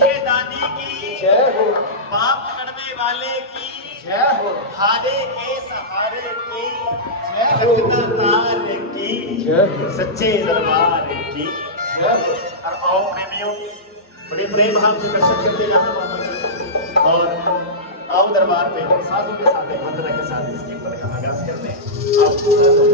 ये दादी की जय हो। पाप पकड़ने वाले की जय हो। हारे के सहारे की जय हो। तार की जय हो। सच्चे दरबार की जय हो। और आओ प्रेमियों, बड़े प्रेम भाव से दर्शन करते जाते माता और आओ दरबार पे हम साधु के साथ वंदना के साथ इस कीर्तन का आगाज करते हैं। आओ साधु।